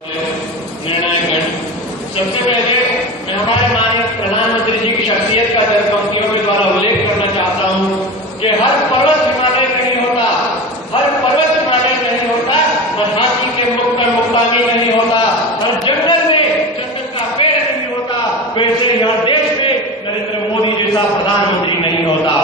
निर्णायक सबसे पहले मैं हमारे माननीय प्रधानमंत्री जी की शख्सियत का पंक्तियों के द्वारा उल्लेख करना चाहता हूँ कि हर पर्वत हिमालय नहीं होता, हर पर्वत हिमालय नहीं होता, हर हाथी के मुख पर मुक्तानी नहीं होता, हर जंगल में चंदन का पेड़ नहीं होता, वैसे हर देश में नरेंद्र मोदी जैसा प्रधानमंत्री नहीं होता।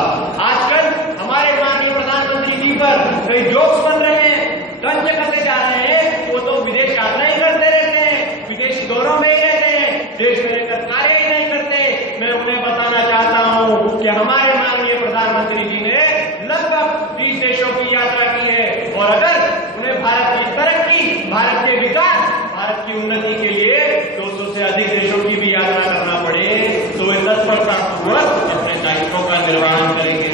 आजकल हमारे माननीय प्रधानमंत्री जी पर कई जोक्स बन रहे हैं, तंज करते जा रहे हैं, वो तो विदेश यात्रा ही करते रहते हैं, विदेशी दौरों में ही रहते हैं, देश में रहकर कार्य ही नहीं करते। मैं उन्हें बताना चाहता हूं कि हमारे माननीय प्रधानमंत्री जी ने लगभग 30 देशों की यात्रा की है और अगर उन्हें भारत की तरक्की, भारत के विकास, भारत की उन्नति के लिए 200 से अधिक देशों की भी यात्रा करना पड़े तो वे तत्परतापूर्वक अपने दायित्वों का निर्वहन करेंगे।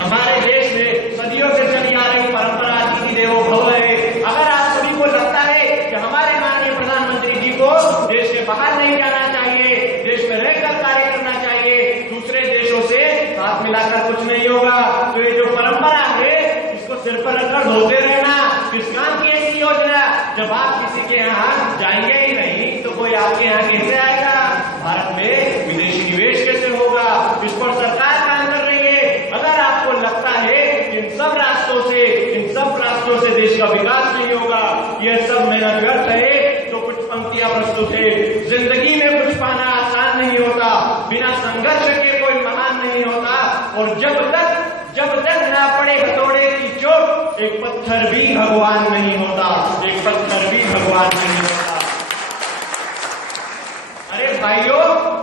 हमारे देश में सदियों से चली आ रही परंपरा अतिथि देवो भव है। अगर आप सभी को लगता है कि हमारे माननीय प्रधानमंत्री जी को देश के बाहर नहीं जाना चाहिए, देश में रहकर कार्य करना चाहिए, दूसरे देशों से हाथ मिलाकर कुछ नहीं होगा, तो ये जो परंपरा है इसको सिर पर रखकर धोते रहना किस काम की ऐसी योजना? जब आप किसी के यहाँ जाएंगे ही नहीं तो कोई आपके यहाँ कैसे आएगा? भारत में विदेशी निवेश कैसे होगा? इस पर सरकार काम कर रही है। अगर आपको लगता है कि इन सब रास्तों से देश का विकास नहीं होगा, यह सब मेहनत व्यर्थ है, तो कुछ पंक्तियां प्रस्तुत है। जिंदगी में कुछ पाना आसान नहीं होता, बिना संघर्ष के कोई महान नहीं होता, और जब तक ना पड़े हथौड़े की चोट, एक पत्थर भी भगवान नहीं होता, एक पत्थर भी भगवान नहीं होता। अरे भाइयों,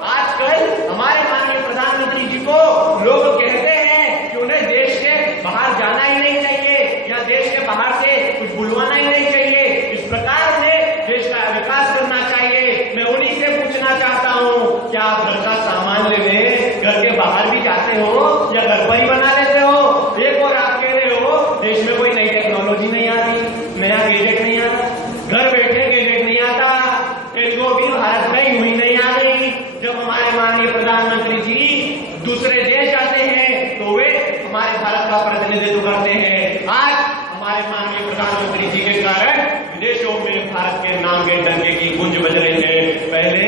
आजकल हमारे माननीय प्रधानमंत्री जी को लोग कहते हैं कि उन्हें देश के बाहर जाना ही नहीं चाहिए या देश के बाहर से कुछ बुलवाना ही नहीं चाहिए, इस प्रकार से देश का विकास करना चाहिए। मैं उन्हीं से पूछना चाहता हूँ, क्या आप घर का सामान लेने घर के बाहर भी जाते हो या घर पर ही बना लेते हो? एक और आप कह रहे हो देश में कोई नई टेक्नोलॉजी नहीं आ रही, नया गैजेट नहीं आ रहा, घर बैठे गैजेट नहीं आता, तेलुगु भी भारत में ही हुई नहीं आ रही। जब हमारे माननीय प्रधानमंत्री जी दूसरे देश जाते हैं तो वे हमारे भारत का प्रतिनिधित्व करते हैं। आज हमारे माननीय प्रधानमंत्री जी के कारण विदेशों में भारत के नाम के डंके की गूंज बज रही है। पहले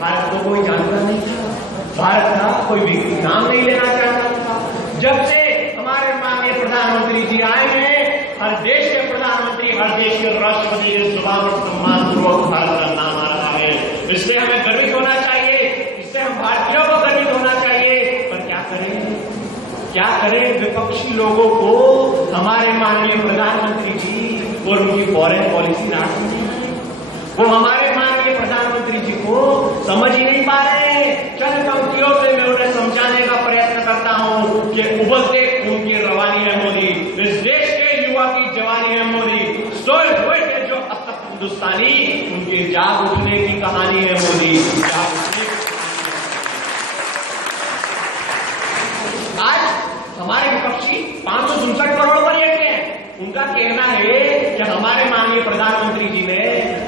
भारत को कोई जानता नहीं था, भारत का कोई भी नाम नहीं लेना चाहता था। जब से हमारे माननीय प्रधानमंत्री जी आए हैं, हर देश के प्रधानमंत्री, हर देश के राष्ट्रपति के जुबान पर सम्मानपूर्वक भारत का नाम आ रहा है। इसलिए हमें गर्वित होना चाहिए, इससे हम भारतीयों को गर्वित होना चाहिए। पर क्या करें विपक्षी लोगों को हमारे माननीय प्रधानमंत्री जी और उनकी फॉरेन पॉलिसी ना समझी, वो हमारे माननीय प्रधानमंत्री जी को समझ ही नहीं पा रहे हैं। चंद पंक्तियों से मैं उन्हें समझाने का प्रयत्न करता हूं कि उबलते खून की रवानी है मोदी, इस देश के युवा की जवानी है मोदी, सोए हुए थे जो अब तक हिंदुस्तानी, उनके जाग उठने की कहानी है मोदी, जाग उठने। आज हमारे विपक्षी 567 करोड़ पर लेटे हैं। उनका कहना है कि हमारे माननीय प्रधानमंत्री जी ने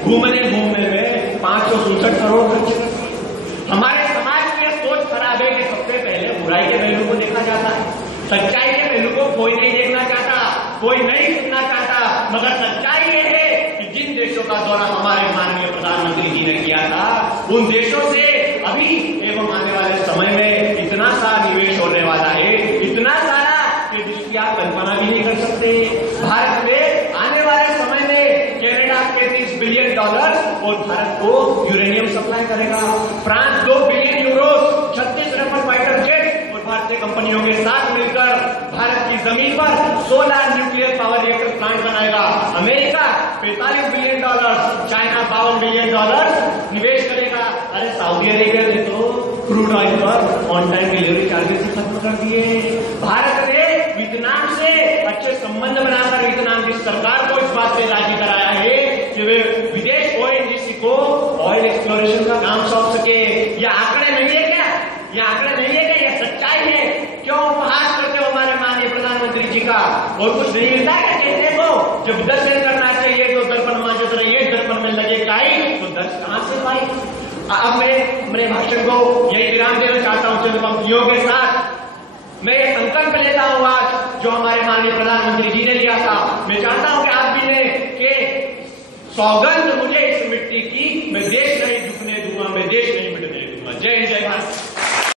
घूमने में 567 करोड़ खर्च कर। हमारे समाज की यह सोच खराब है कि सबसे पहले बुराई के पहलू को देखा जाता है, सच्चाई के पहलू को कोई नहीं देखना चाहता, कोई नहीं सुनना चाहता। मगर सच्चाई ये है कि जिन देशों का दौरा हमारे माननीय प्रधानमंत्री जी ने किया था, उन देशों से अभी एवं आने वाले समय में इतना सारा निवेश होने वाला है, इतना सारा कि जिसकी आप कल्पना भी नहीं कर सकते। भारत में आने वाले समय में कनाडा $33 बिलियन और भारत को यूरेनियम सप्लाई करेगा। France 2 billion euro 36 Rafale fighter jet और भारतीय कंपनियों के साथ मिलकर भारत की जमीन पर 16 न्यूक्लियर पावर रिएक्टर प्लांट बनाएगा। अमेरिका $45 बिलियन, चाइना $52 बिलियन निवेश करेगा। अरे सऊदी अरेबिया ने तो क्रूड ऑयल पर ऑन टाइम डिलीवरी चार्जेस खत्म कर दिए। भारत ने वियतनाम से अच्छे संबंध बनाकर वियतनाम की सरकार को इस बात पे राजी कराया है कि वे विदेश ओएनजीसी को ऑयल एक्सप्लोरेशन का काम सौंप सके। ये आंकड़े नहीं है क्या? ये आंकड़े नहीं है क्या? ये सच्चाई है। क्यों उपहास करते हो हमारे माननीय प्रधानमंत्री जी का? और कुछ नहीं मिलता है कहते को? जब दर्शन करना चाहिए तो दर्पण मांझत रहिए, दर्पण में लगे काई तो दर्श कहां से पाई? अब मैं अपने भाषण को यही विराम देना चाहता हूं चंद पंक्तियों के साथ। मैं एक संकल्प लेता हूं आज जो हमारे माननीय प्रधानमंत्री जी ने लिया था, मैं चाहता हूं कि आप भी लें कि सौगंध मुझे इस मिट्टी की, मैं देश